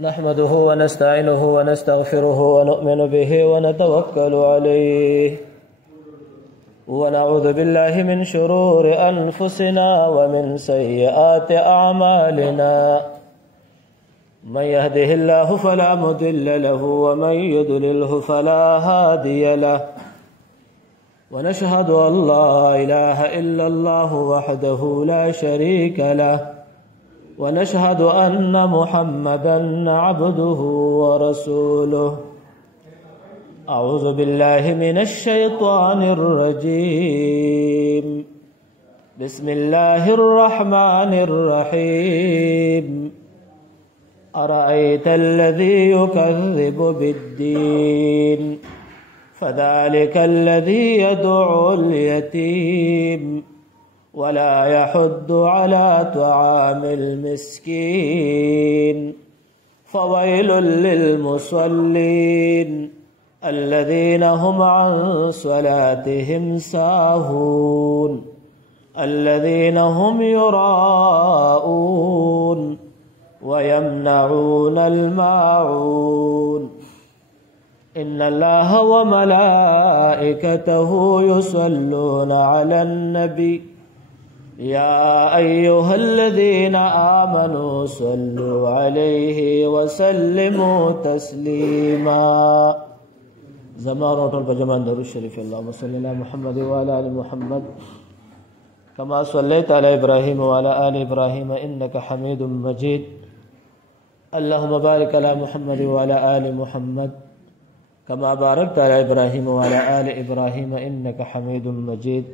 نحمده ونستعينه ونستغفره ونؤمن به ونتوكل عليه ونعوذ بالله من شرور أنفسنا ومن سيئات أعمالنا من يهده الله فلا مضل له ومن يضلله فلا هادي له ونشهد أن لا إله إلا الله وحده لا شريك له ونشهد أن محمدا عبده ورسوله أعوذ بالله من الشيطان الرجيم بسم الله الرحمن الرحيم أرأيت الذي يكذب بالدين فذلك الذي يدعو اليتيم ولا يحض على طعام المسكين فويل للمصلين الذين هم عن صلاتهم ساهون الذين هم يراءون ويمنعون الماعون إن الله وملائكته يصلون على النبي يا أيها الذين آمنوا صلوا عليه وسلموا تسليما زمان وطول بجمان درود الشريف اللهم صل على محمد وعلى آل محمد كما صليت على إبراهيم وعلى آل إبراهيم إنك حميد مجيد اللهم بارك على محمد وعلى آل محمد كما باركت على إبراهيم وعلى آل إبراهيم إنك حميد مجيد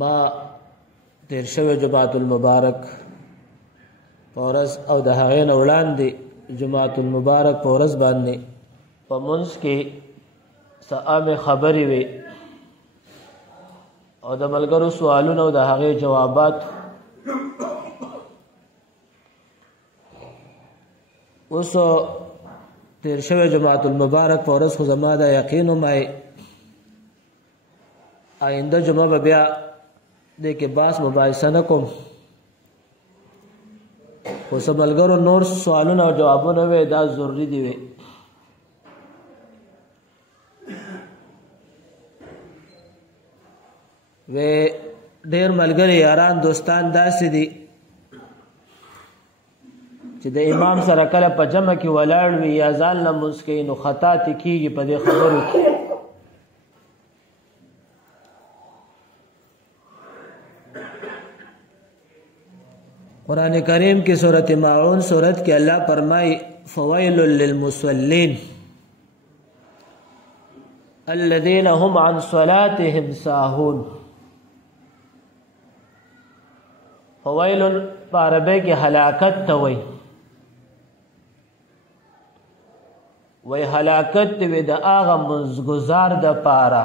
ما تیر شوی جماعت المبارک پورز او د هغې نه وړاندې جماعت المبارک پورز باندې په منځ کې څه عامې خبرې وې او د ملګرو سوالونه او د هغې جوابات اوس تیر شوی جماعت المبارک پورز خو زما د یقین ومای آینده جمعه به بیا دې کې باس مباحثه نه کوم خو څه ملګرو نور سوالونه او جوابونه وې دا ضروري دي وې ډېر ملګري یاران دوستان داسې دي چې د امام سره کله په جمع کې ولاړ وي یا ځان لمونځ کوي نو خطا تې کېږي په دې خبرو کې قرآن کریم کی سورۃ ماعون سورت کے اللہ فرمائی فویل للمصلین الذین هم عن صلاتهم ساہون فویل عربی کی ہلاکت توئی وی ہلاکت توی دا آغا منزگزار دا پارا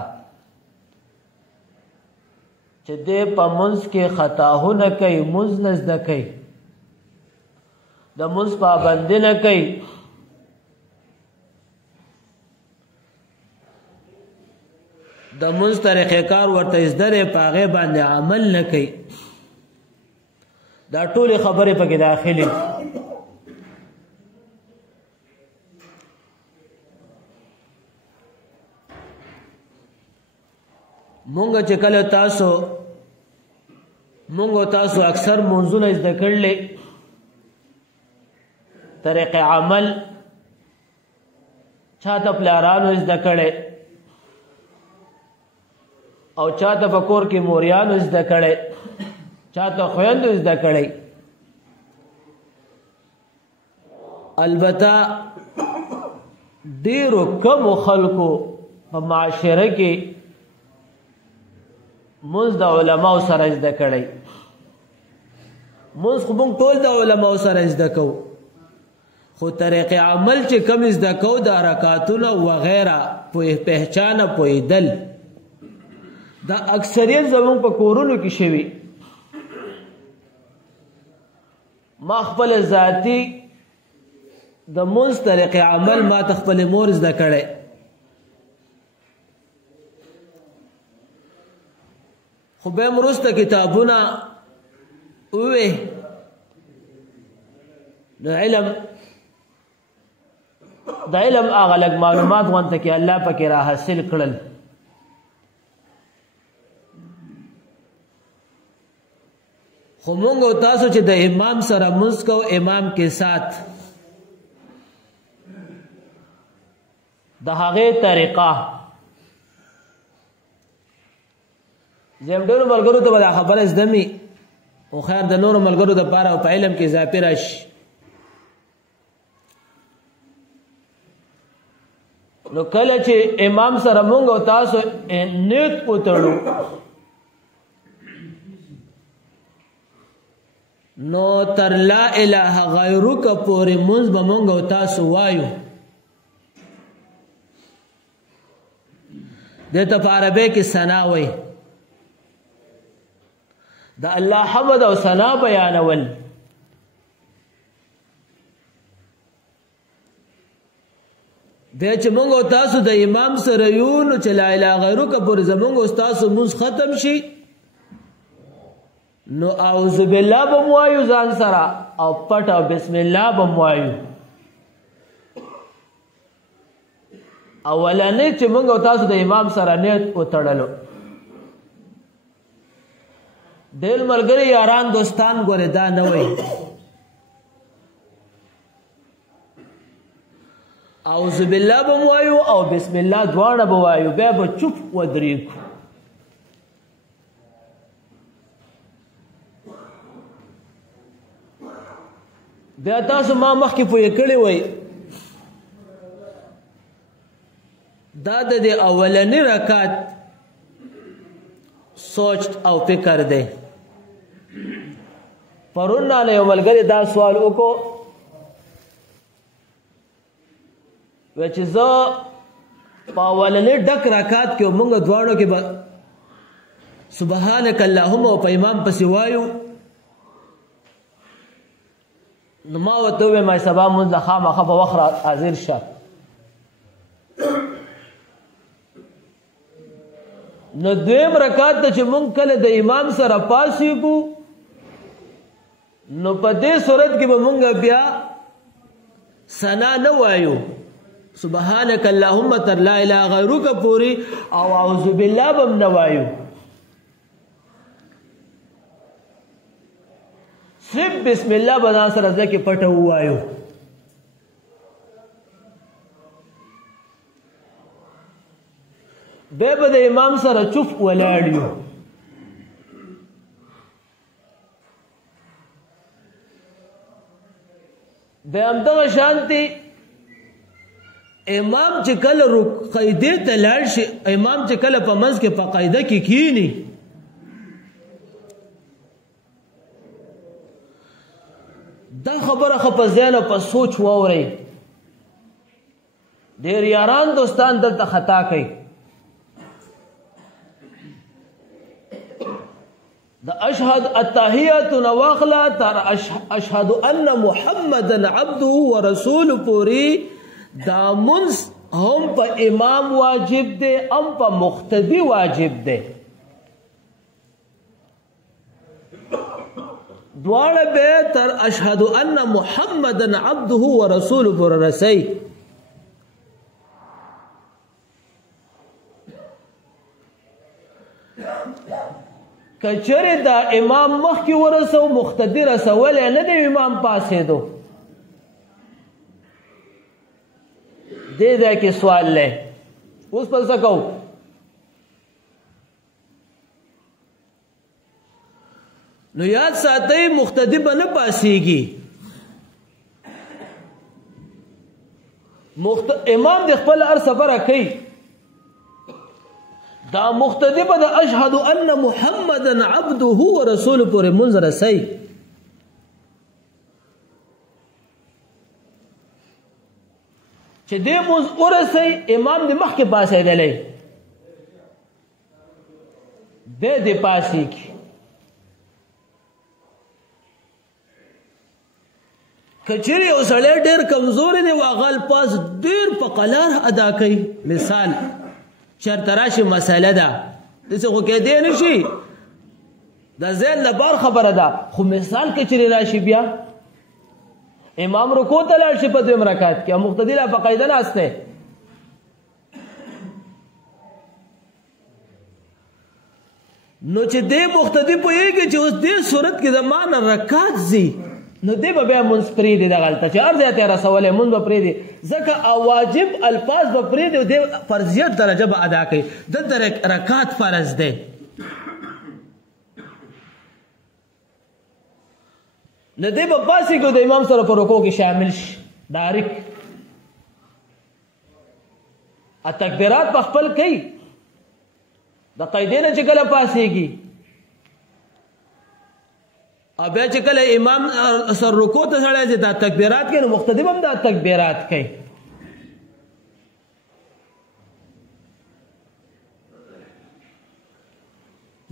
چې دې په منځ کې خطاونه کوي منځ نه زده کوي د منځ پابندي نه کوي د منځ طریقې کار ورته زده دی په هغې باندې عمل نه کوي دا ټولې خبرې پکې داخلي مونږ چې کله تاسو اکثر منځونه زده کړلې طریق عمل چاته پلارانو زده کړې او چاته په کور کې موریانو زده کړې چاته خویندو زده کړې البته ډېرو کمو خلکو په معاشره کې منځ د علماو سره زده کړی منځ خو موږ ټول د علماو سره زده کوو خو طریق عمل چې کم زده کوو د حرکاتونه وغیره پہچانه پوهېدل دا اکثریت زموږ په کورونو کې شوي ما خپل ذاتي د منځ طریق عمل ما ته خپل مور زده کړی خو به مرسته کتابونه وې د علم هغه لږ معلومات غونته کې الله پکې را حاصل کړل. خو مونږ او تاسو چې د امام سره مونځ کوو امام کې سات د هغې طریقه زم ډېرو ملګرو ته به دا خبره زده مي خو خیر د نورو ملګرو دپاره او په علم کې اضافې راشي. نو کله چې امام سره مونږ او تاسو نیت وتړو نو تر لا اله غیرک پورې مونږ به مونږ او تاسو وایو. دته په عربی کې ثنا وایي د الله حمد او ثنا بیانول. بیا چې مونږ او تاسو د امام سره یو نو چې لا اله غیرک پورې زمونږ او تاسو مونږ ختم شي نو اعوذ بالله به مو وایو ځان سره او پټ او بسم الله به مو وایو. اولنې چې موږ او تاسو د امام سره نیت وتړلو ډېر ملګري یاران دوستان ګورې دا نه وایي اعوذ بالله به مو وایو او بسم الله دواړه به وایو بیا به چوپ ودرېږو. بیا تاسو ما مخکې پوهې کړی وای دا د دې اولنی رکعت سوچ او فکر دی. پرون نه یو ملګری دا سوال وکړو چې زه په اولنی ډک رکعت کې مونږ دواړو کې به سبحانک اللهم او په امام پسې وایو نو ما ورته وویل ما سبا مونځ له خامخا په وخت حاضر شه. نو دویم رکعت ته چې مونږ کله د امام سره پاسېږو نو په دې صورت کې به مونږ بیا ثنا نه وایو سبحانک اللهم تر لا اله غیرک پوری او اعوذ بالله به نه وایو صرف بسم الله به ځان سره ځکه پټه ووایو. بیا به د امام سره چوپ ولاړ یو. بیا همدغه شانتې امام چې کله قاعدې ته لاړ شي امام چې کله په منځ کې په قاعده کې کینی دا خبره خو په ذهن او په سوچ واورئ. ډېر یاران دوستان دلته خطا کوي. د اشهد التحیات نواخلا تر اشهد ان محمدن عبده ورسوله پوری دا منس هم په امام واجب دی هم په مقتدی واجب دی. دواړه به تر اشهد ان محمدن عبده ورسوله پر رسي. کچره دا امام مخ کی ورسو مقتدی رسول نه دی امام پاسې دو دې دا کې سوال لې اوس په څه کو نو یاد ساتئ مقتدی به نه پاسېږي. امام د خپل هر سفره کوي دا مقتدی به د اشهد ان محمدن عبده ورسوله پورې منځ رسي. چې دې منځ ورسي امام د مخکې پاسېدلی دې پاسېږي. کچری او سړی ډېر کمزوري دی واغل پاس ډېر په قلار ادا کوي. مثال چرته راشي مسله ده داسې خو کېدی نه شي د ذهن نه بار خبره ده خو مثال کچری راشي بیا امام رکوع ته لاړ شي په دویم رکعت کې او مقتدی لا په قاعده ناست دی. نو چې دې مقتدی پوهېږي چې اوس دې صورت کې زمانه رکعت ځي نو دې به بیا مونځ پرېږدي دغلته چې هر ځای ته یې رسولی مونځ به پرېږدي ځکه واجب الفاظ به پرېږدي او دې فرضیت درجه به ادا کوي. دلته رکعت فرض دی. نو دې به پاسېږي او د امام سره په رکوع کې شامل شي ډایرک. تکبیرات په خپل کوي د قاعدې نه چې کله پاسېږي او بیا چې کله امام سر رکوع ته سړی ځي دا تکبیرات کوي نو مقتدی هم دا تکبیرات کوي.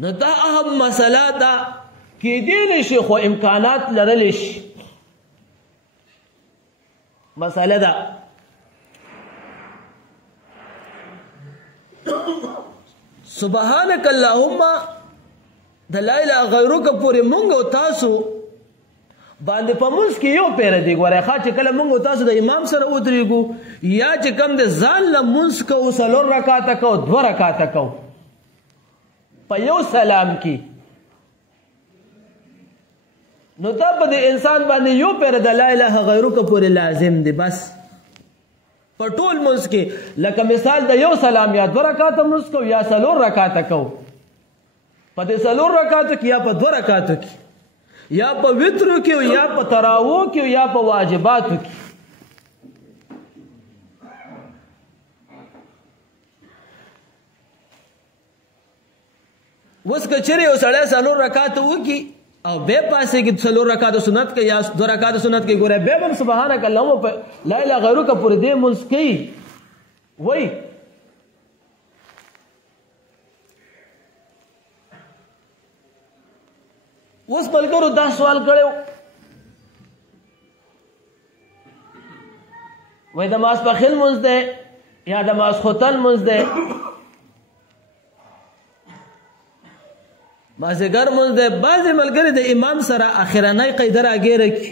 نو دا اهم مسله ده کېدی نه شي خو امکانات لرلی شي. مسله ده سبحانك اللهم د لا اله غیرک پورې مونږ او تاسو باندې په مونږ کې یو پیر دی. ګوره ښه چې کله مونږ او تاسو د امام سره ودرېږو یا چې کم د ځان له مونځ کوو 4 رکعاته کوو 2 رکعاته کوو په یو سلام کې نو دا په د انسان باندې یو پیر د لا اله غیرک پورې لازم دی. بس په ټول مونځ کې لکه مثال د یو سلام یا 2 رکعاته مونځ کوو یا 4 رکعاته کوو په دې 4 رکعاتو کې یا په 2 رکعاتو کې یا په وترو کې یا په تراویح کې یا په واجباتو کې. اوس که چېرې یو سړی 4 رکعات وکړي او بیا پاسېږي 4 رکعات سنت کې یا 2 رکعات سنت کې ګوره بیا هم سبحانک اللهم لا اله غیرک پورې دې مونځ کوي وایي. اوس ملګرو دا سوال کړو وای د ماسپښین مونځ دی یا د ماسخوتن مونځ دی مازدیګر مونځ دی. بعضې ملګري د امام سره اخرنۍ قاعده راګیره کړي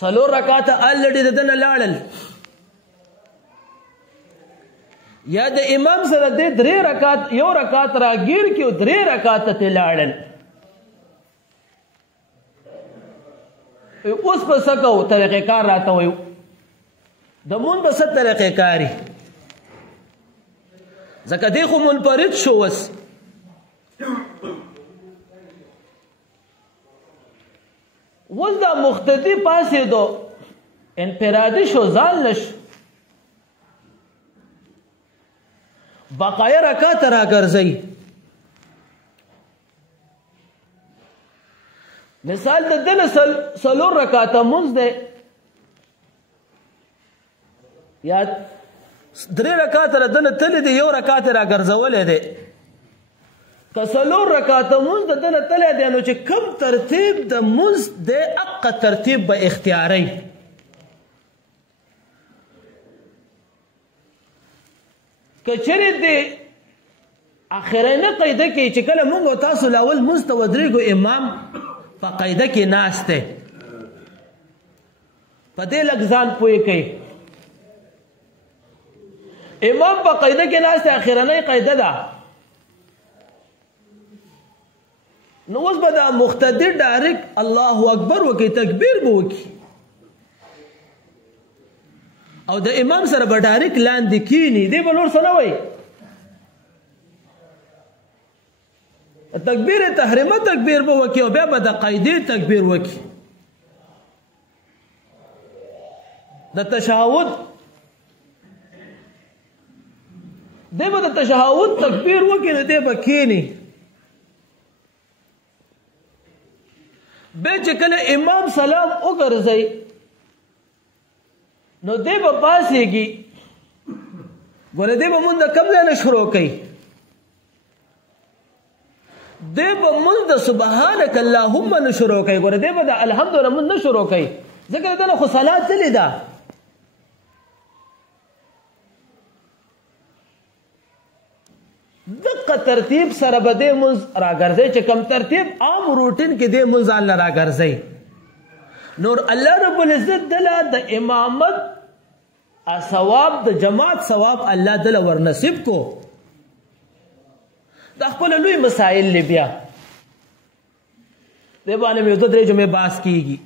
4 رکعاته الډي د ده نه لاړل یا د امام سره د 3 رکعات یو رکعت راګیر کې او 3 رکعات ته لاړل. اوس په څه کوو طریقې کار راته وایو د مونږ به څه طریقې کاري ځکه دی خو منفرد شو. اوس دا مقتدي پاسېدو انفرادي شو ځان لش بقایا رکعت راګرځي. مثال د دنه 4 رکعات مونځ دی یا 3 رکعات له دنه تللی دی یو رکعت راګرځولی دی. که 4 رکعات مونځ د دنه تللی دی نو چې کوم ترتیب د مونځ دی هغه ترتیب به اختیاري. کچره دې اخرنه قاعده کې چې کله موږ تاسو لاول مستودریګو امام په قاعده کې ناشته په دې لګزان پوي کوي امام په قاعده کې ناشته اخرنه قاعده ده. نو اوس به دا مقتدی ډایرک الله اکبر وکي تکبیر به وکي او د امام سره به ډایرک لاندې کینی دی به نور څه نه وایي. تکبیر تحریمه تکبیر به وکي او بیا به د قاعدې تکبیر وکي. د تشهود دی به د تشهود تکبیر وکي نو دی به کینی. بیا چې کله امام سلام وګرځي نو دی به پاسېږي ګوره دی به مونږ د کوم ځای نه شروع کوي دی به مونږ د سبحانک اللهم نه شروع کوي. ګوره دی به د الحمدلله مونږ نه شروع کوي ځکه د نه خو صلات تللی ده. دقه ترتیب سره به دې مونځ راګرځئ چې کوم ترتیب عام روټین کې دې مونځ ځان له راګرځئ. نور الله رب العزت دله د امامت ثواب د جماعت ثواب الله دله ورنصیب کو. دا خپل لوی مسائل لی بیا دې باندې مې دوه درې جمعې بحث کیږي.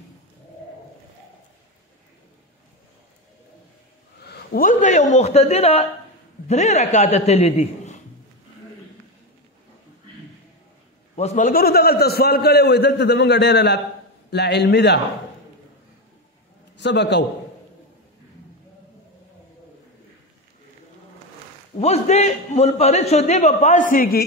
اوس د یو مقتدره 3 رکعاته تللی دي. اوس ملګرو دغلته سوال کړی وای دلته زمونږ ډېره لا علمي ده څه به کوو. اوس دې منفرد شو دی به پاسېږي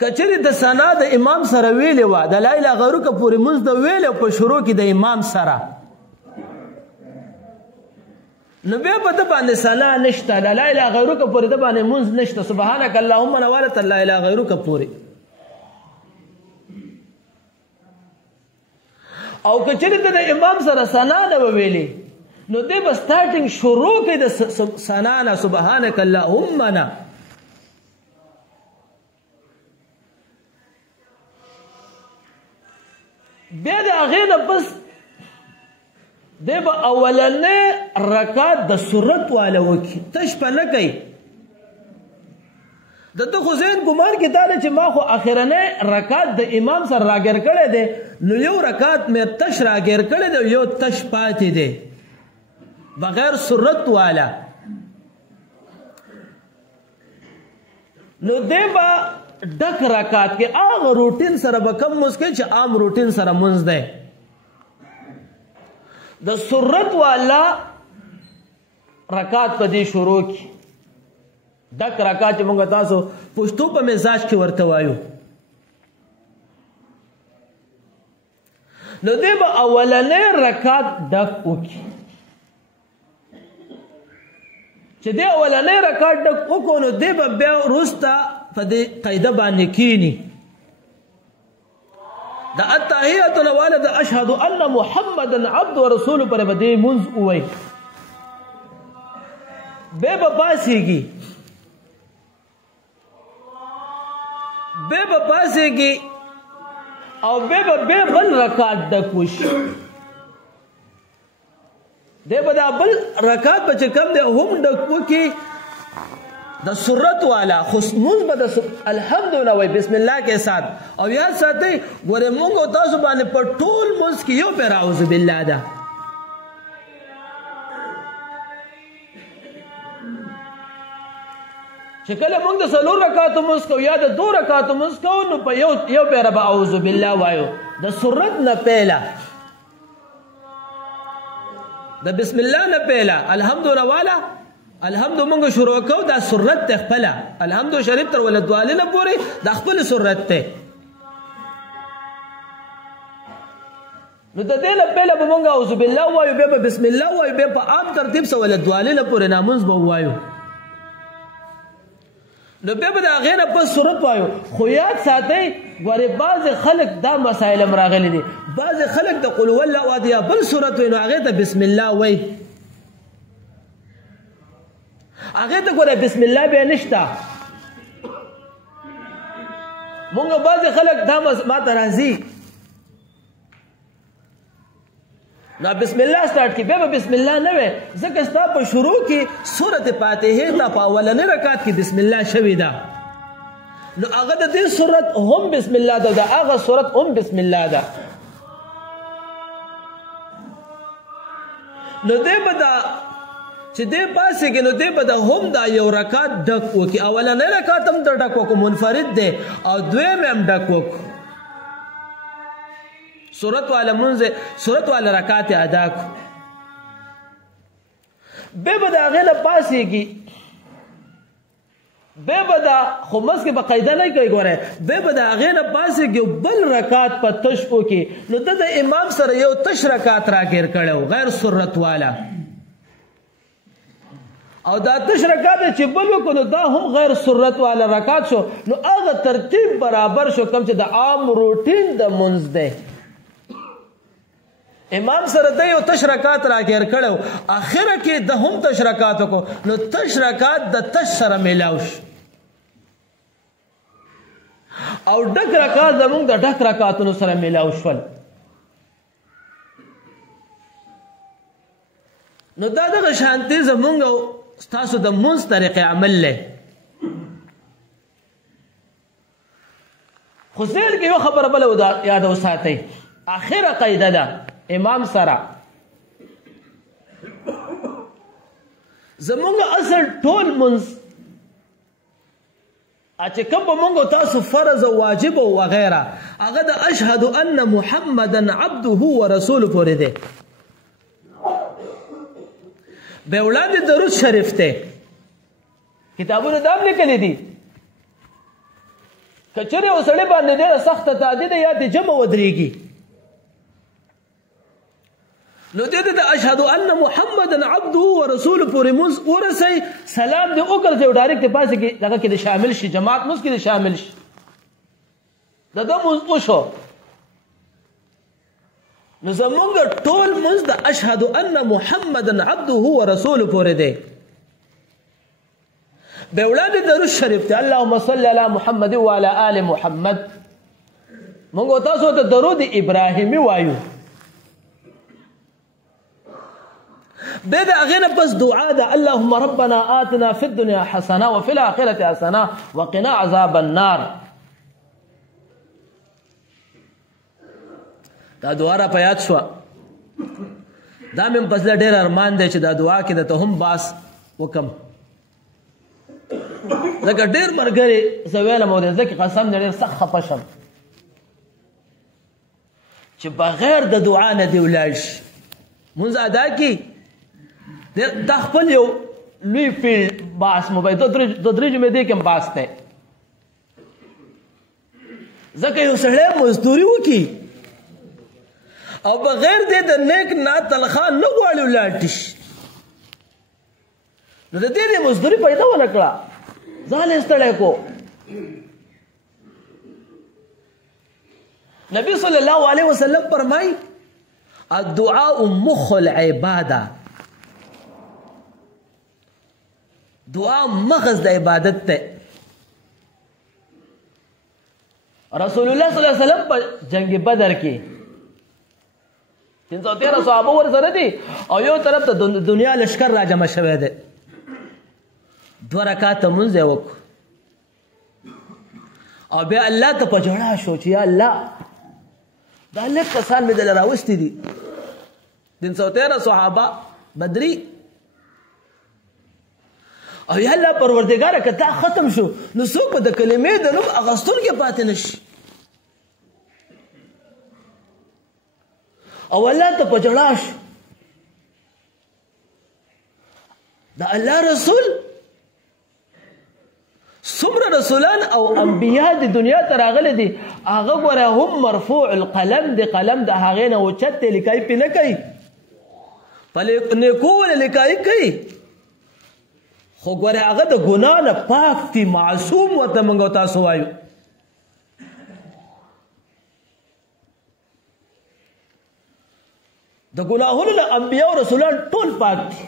کچرې د ثنا د امام سره ویلې وه د لا اله غیرک پورې مونځ د ویلې په شروع کې د امام سره نو بیا په ده باندې ثنا نشته د لا اله غیرک پورې ده باندې مونځ نشته سبحانک اللهم نوالت لا اله غیرک پورې. او کچرې ته د امام سره ثنا نه به ویلې نو دی به سټارټینګ شروع کوي د ثنا نه سبحانک اللهم نه. بیا د هغې نه پس دی به اولنی رکعت د سورت والا وکړي تش په نه کوي. د ده خو ذهن ګمان کې دا دی چې ما خو اخرنی رکعت د امام سره راګیر کړی دی نو یو رکعت مې تش راګیر کړی دی یو تش پاتې دی بغیر سورت والا. نو دی به ډک رکعت کې هغه روټین سره به کم مونځ کوي چې عام روټین سره مونځ دی. د سورت والا رکعت په دې شروع کې ډک رکعت چې مونږ تاسو پښتو په مزاج کې ورته وایو نو دی به اولنی رکعت ډک وکړي. چې دی اولنی رکعت ډک وکړو نو دی به بیا وروسته په دې قاعده باندې کینی د التحیات والا د اشهد ان محمدا عبد ورسول پر به دې مونځ ووایي. بیا به پاسېږي او بیا به بل رکعت ډک وشي. دی به دا بل رکعت به چې کوم دی هم ډک وکړي د سورت والا خو مونځ به د الحمدلله وایي بسم الله کې سات. او یاد ساتئ ګورې مونږ او تاسو باندې په ټول مونځ کې یو پیر اعوذ بالله ده. چې کله مونږ د 4 رکعاتو مونځ کوو یا د 2 رکعاتو مونځ کوو نو په یو پیر به اعوذ بالله وایو د سورت نه پهله د بسم الله نه پهله الحمدلله والا الحمد مونږ شروع کوو دا سورت ته خپله الحمد شریف تر ولدوالینه پورې دا خپل سورت ته. نو د دې نه پهله به مونږ اعوذ بالله وایو بیا به بسم الله وایو بیا په عام ترتیب سره ولدوالینه پورې نامونځ به ووایو نو بیا به د هغې نه پس سورت وایو. خو یاد ساتئ ګورې بعضې خلک دا مسایل هم راغلي دي بعضې خلک د قل هو الله احد یا بل سورت وایي نو هغې ته بسم الله وایي هغې ته ګوره بسم الله بیا نشته. مونږ بعضې خلک دا ما ته راځي نو بسم الله سٹارټ کی بیا بسم الله نه وي ځکه ستا په شروع کې سورت فاتحه ته په اولنی رکعت کې بسم الله شوی ده نو هغه د دې سورت هم بسم الله ده د هغه سورت هم بسم الله ده. نو دې به دا چې دې پاسې کې نو دې به دا هم دا یو رکعت ډک وکړي اولنی رکعت هم در ډک وکړو منفرد دی او دویم هم ډک وکړو سورت والا منځ سورت والا رکعت ادا کو. بیا به د هغې نه پاسېږي بیا به دا خو منځ کې به قاعده نه کوي ګوره بیا به د هغې نه پاسېږي بل رکعت په تش وکړي نو ده د امام سره یو تش رکعت راګیر کړی و غیر سورت والا او دا تش رکعت چې بل وکړو نو دا هم غیر سورت والا رکعت شو نو هغه ترتیب برابر شو کوم چې د عام روټین د منځ دی. امام سره د یو تش رکعت راګیر کړو اخره کې د هم تش رکعت وکړو نو تش رکعت د تش سره میلاو شو او ډک رکعات زمونږ د ډک رکعاتونو سره میلاو شول. نو دا دغه شانتي زمونږ او ستاسو د مونځ طریقې عمل له. خو ذهن کې یو خبره بله یاد وساتئ، آخره قاعده ده امام سره زمونږ اصل ټول مونځ چې کوم به مونږ تاسو فرض او واجب او وغیره هغه د اشهد ان محمدا عبده ورسوله پورې دی. به وړاندې درود شریف ته کتابونه دام لیکلي دي. کچره وسړی باندې ډېره سخته تعدید یا د جمع ودرېږي نو دې د اشهد ان محمدا عبده ورسوله پورې مونځ ورسئ، سلام دې وکړئ او ډایرکټ پاسې کې دغه کې د شامل شي، جماعت مونځ کې د شامل شي. د ده مونځ وشو. نو زمونږ ټول مونځ د اشهد ان محمدا عبده ورسوله پورې دی. به وړاندې درود شریف ته اللهم صل علی محمد وعلى آل محمد. مونږ تاسو ته درود ابراهیمي وایو. به د هغې نه پس دعا ده اللهم ربنا آتنا فی الدنیا حسنه وفي الاخرة حسنه وقنا عذاب النار. دا دعا را په یاد شوه. دا مې پس له ډېر ارمان دی چې دا دعا کې درته هم باس وکم. ځکه ډېر ملګري زه ویلم او د زه کې قسم دی ډېر سخت خفه شم چې بغیر د دعا نه دې ولاړ شي مونځ ادا کړي. دا خپل یو لوی فیلډ باس مو باید دو درې جمعې دې کې هم باس دی. ځکه یو سړی مزدوري وکړي او بغیر دې د نیک نه تنخواه نه غواړي ولاړ شي نو د دې مزدوري پیدا ونه کړه، ځان یې ستړی کو. نبی صلی الله علیه وسلم فرمایي الدعاء مخ العباده. دعا مغز د عبادت ته. رسول الله صلی الله علیه وسلم په جنگ بدر کې 313 صحابه ورسره دي او یو طرف ته دنیا لشکر را جمع شوی دی. 2 رکعات مونځ یې وکړو او بیا الله ته په ژړا شو چې یا الله دا لږ کسان مې دله راوستي دي 313 صحابه بدري او یا الله پروردګاره که دا ختم شو نو څوک به د کلمې د نوم اخیستونکي پاتې نه شي. او الله ته په ژړا شو. د الله رسول څومره رسولان او انبیا د دنیا ته راغلي دي هغه ګوره هم مرفوع القلم د قلم د هغې نه اوچت دی لیکایي پې نه کوي په نیکو ولې لیکایي کوي خو ګوره هغه د ګناه نه پاک دي معصوم ورته موږ او تاسو وایو. د ګناهونو نه انبیا او رسولان ټول پاک دي.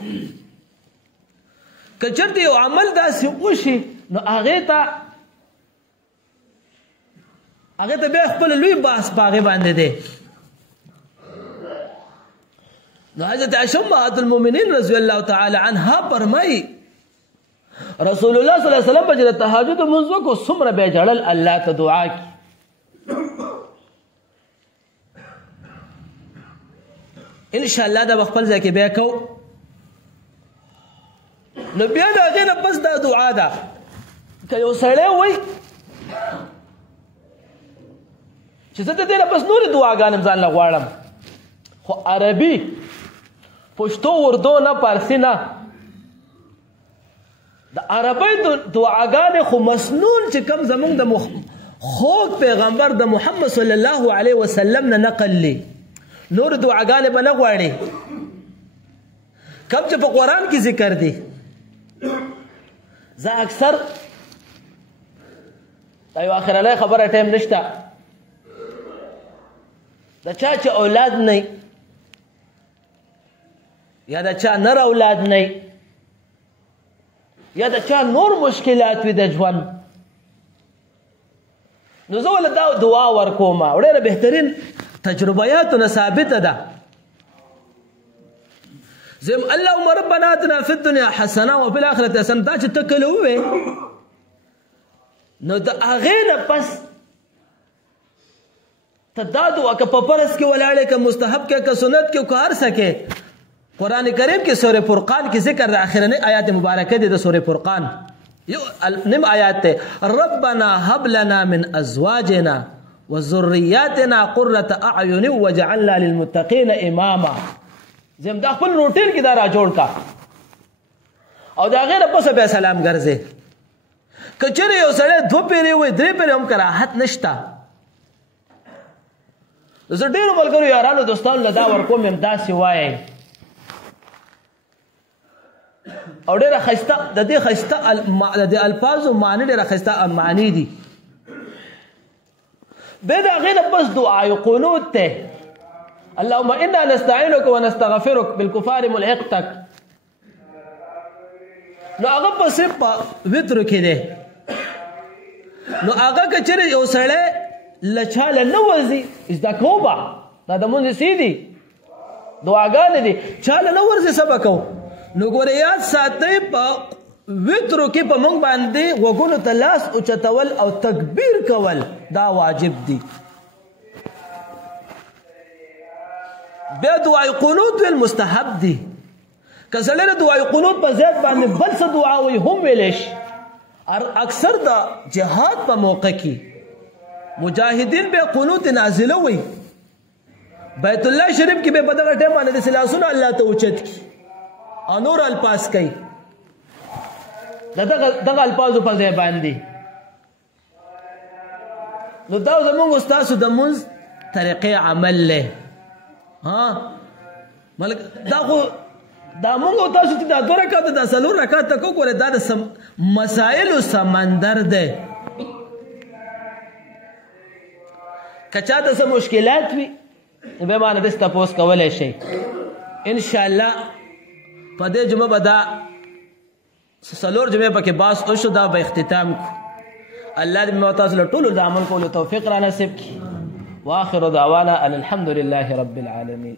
که چېرته یو عمل داسې وشي نو هغې ته بیا خپل لوی بحث په هغې باندې دی. نو حضرت عائشہ امهات المؤمنین رضی الله تعالی عنها فرمایي رسول الله صلی الله علیه وسلم چې د تهجد لمونځ وکړو څومره بیا ژړل الله ته دعا کړي. انشاءالله دا به خپل ځای کې بیا کوو. نو بیا د هغې نه پس دا دعا ده که یو سړی وایي چې زه د دې نه پس نورې دعاګانې ځان له غواړم خو عربي پښتو اردو نه پارسي نه د عربۍ دعاګانې خو مسنون چې کوم زمونږ د خوږ پیغمبر د محمد صلی الله علیه وسلم نه نقل لی نور دعاګانې به نه غواړي کوم چې په قرآن کې ذکر دي. زه اکثر دا یو اخرنۍ خبره ټایم نشته د چا چې اولاد نه یا د چا نر اولاد نه یا د چا نور مشکلات وي د ژوند نو زه ول دا دعا ورکوم ډېره بهترین تجربیاتونه ثابته ده زم اللهم ربنا آتنا في الدنيا حسنه وفي الاخره حسنه دا چې ته کله وې نو د هغې نه پس ته دا دعا که په فرض کې ولاړې که مستحب کې که سنت کې که هر څه کې قرآن کریم کې سورې فرقان کې ذکر د اخرنۍ آیات مبارکه دی د سورې فرقان یو نیم آیات ته ربنا هب لنا من ازواجنا وذرياتنا قرة اعين وجعلنا للمتقين اماما زم دا خپل روټین کې دا را جوړ کا او دا غیر په سبه سلام ګرځي کچره یو سره دو پیری وي درې پیری هم کراحت نشتا زه ډیرو ملګرو یارانو دوستانو لدا ورکوم هم داسې وایي او ډیره خسته د دې خسته د الفاظو معنی ډیره خسته معنی دي به دا غیر بس دعای قنوت ته اللهم انا نستعينك ونستغفرك بالكفار ملحقتك نو هغه په سپه وتر کې ده نو هغه کچره یو سړی لچاله نه وځي دا کوبه دا د مونږ سیدي دعاګانې دي چاله نه ورځي سبق نو ګوره یاد ساتئ په وترو کې په مونږ باندې وګونو ته لاس اوچتول او تکبیر کول دا واجب دي بیا دعای قنوت ویل مستحب دي که سړی دعای قنوت په ځای باندې بل څه دعا وي هم ویلی شي اکثر د جهاد په موقع کې مجاهدین به قنوت نازله وي بیت الله شریف کې به په دغه ټیم باندې د سلاسونه الله ته اوچت کی انور الپاس کوي دغه الفاظو په ځای باندې نو دا زموږ استاسو د مونځ طریقې عمل له ها ملک دا خو دا مونږ تاسو ته دا 2 رکعات دا 3 رکعات کو کوله دا د مسائل سمندر ده کچا د څه مشکلات وي به باندې د تاسو کولای شي ان شاء الله په دې جمعه به دا 3 جمعه پکې باس او شو دا به اختتام کو الله دې موږ تاسو له ټولو د عمل کولو توفیق را نصیب کړي واخر دعوانا ان الحمد لله رب العالمين